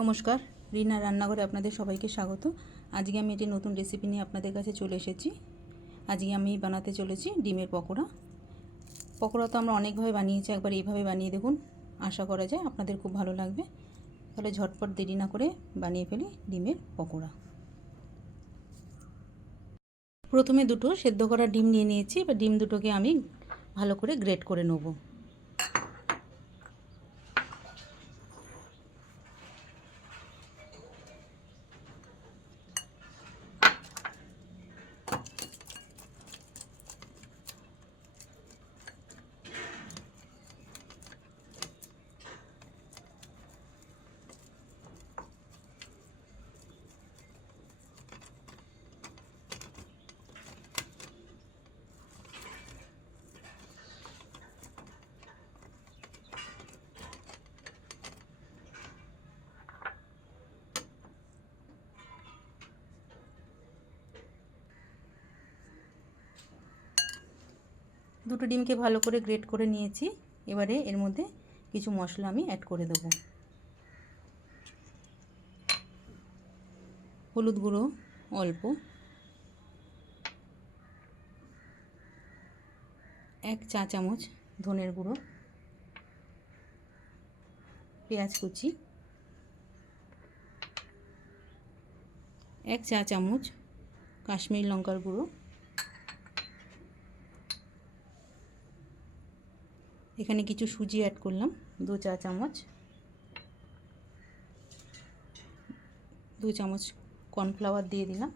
নমস্কার, রিনা রান্নাঘরে আপনাদের সবাইকে স্বাগত। আজকে আমি একটি নতুন রেসিপি নিয়ে আপনাদের কাছে চলে এসেছি। আজকে আমি বানাতে চলেছি ডিমের পকোড়া। পকোড়া তো আমরা অনেকভাবে বানিয়েছি, একবার এইভাবে বানিয়ে দেখুন, আশা করা যায় আপনাদের খুব ভালো লাগবে। তাহলে ঝটপট দেরি না করে বানিয়ে ফেলি ডিমের পকোড়া। প্রথমে দুটো সেদ্ধ করা ডিম নিয়ে নিয়েছি। এবার ডিম দুটোকে আমি ভালো করে গ্রেট করে নেব। দুটো ডিমকে ভালো করে গ্রেট করে নিয়েছি। এবারে এর মধ্যে কিছু মশলা আমি অ্যাড করে দেবো। হলুদ গুঁড়ো অল্প, 1 চা চামচ ধনের গুঁড়ো, পেঁয়াজ কুচি, 1 চা চামচ কাশ্মীরি লঙ্কার গুঁড়ো, এখানে কিছু সুজি অ্যাড করলাম 2 চা চামচ, 2 চামচ কর্নফ্লাওয়ার দিয়ে দিলাম,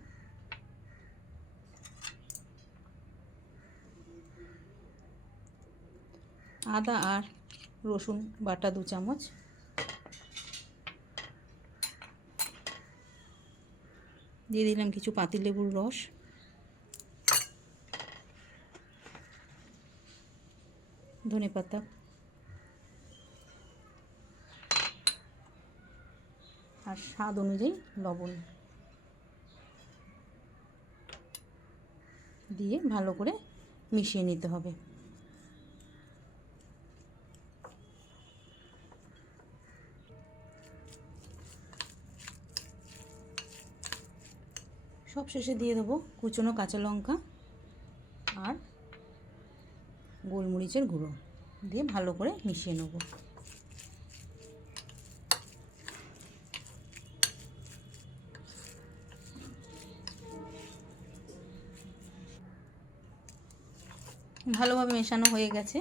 আদা আর রসুন বাটা 2 চামচ, দিয়ে দিলাম কিছু পাতিলেবুর রস, ধনেপাতা আর স্বাদ অনুযায়ী লবণ দিয়ে ভালো করে মিশিয়ে নিতে হবে। সব শেষে দিয়ে দেবো কুচনো কাঁচা লঙ্কা আর গোলমরিচের গুঁড়ো দিয়ে ভালো করে মিশিয়ে নেব। ভালোভাবে মেশানো হয়ে গেছে।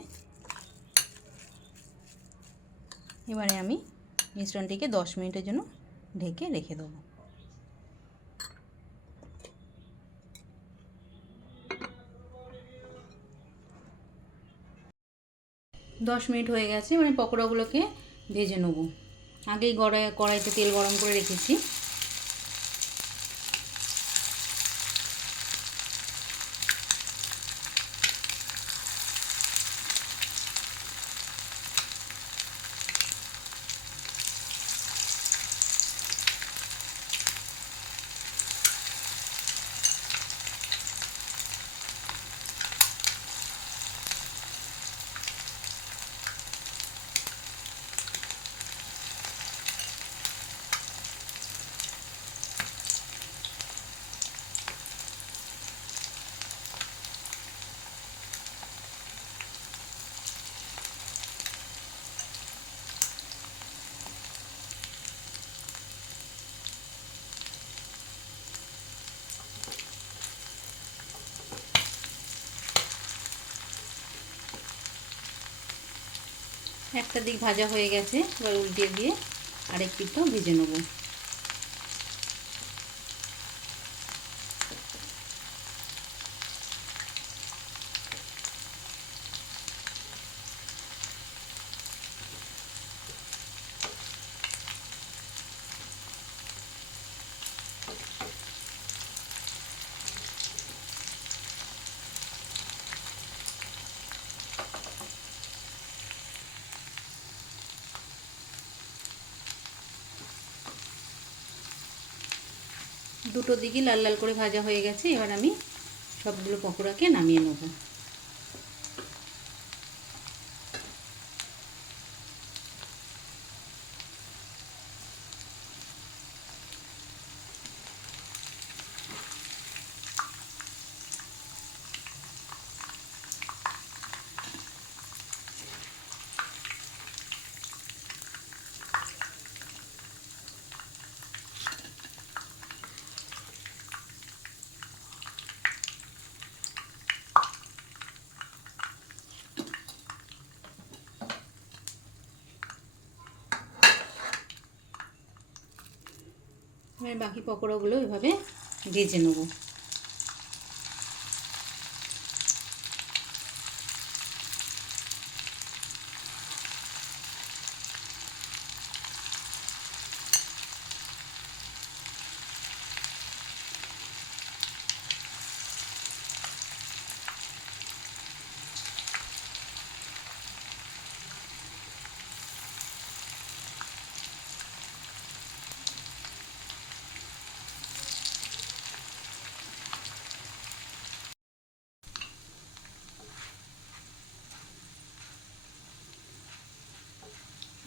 এবারে আমি মিশ্রণটিকে 10 মিনিটের জন্য ঢেকে রেখে দেবো। 10 মিনিট হয়ে গেছে। মানে পকোড়াগুলোকে ভেজে নেব। আগেই কড়াইতে তেল গরম করে রেখেছি। একটা দিক ভাজা হয়ে গেছে, এবার উল্টে দিয়ে আরেক পিঠটাও ভেজে নেব। দুটো দিকই লাল লাল করে ভাজা হয়ে গেছে। এবার আমি সবগুলো পকোড়াকে নামিয়ে নেব। এবার বাকি পকোড়াগুলো এভাবে ভেজে নেব।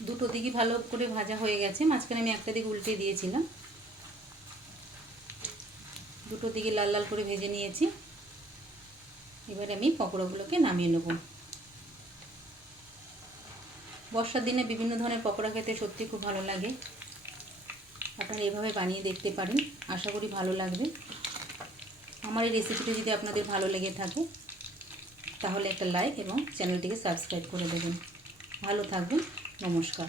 দুটো দিকই ভালো করে ভাজা হয়ে গেছে, মাঝখানে আমি একটা দিক উল্টে দিয়েছিলাম। দুটো দিকে লাল লাল করে ভেজে নিয়েছি। এবার আমি পকোড়াগুলোকে নামিয়ে নেব। বর্ষার দিনে বিভিন্ন ধরনের পকোড়া খেতে সত্যি খুব ভালো লাগে। আপনারা এভাবে বানিয়ে দেখতে পারেন, আশা করি ভালো লাগবে। আমার এই রেসিপিটি যদি আপনাদের ভালো লেগে থাকে তাহলে একটা লাইক এবং চ্যানেলটিকে সাবস্ক্রাইব করে দেবেন। ভালো থাকবেন, নমস্কার।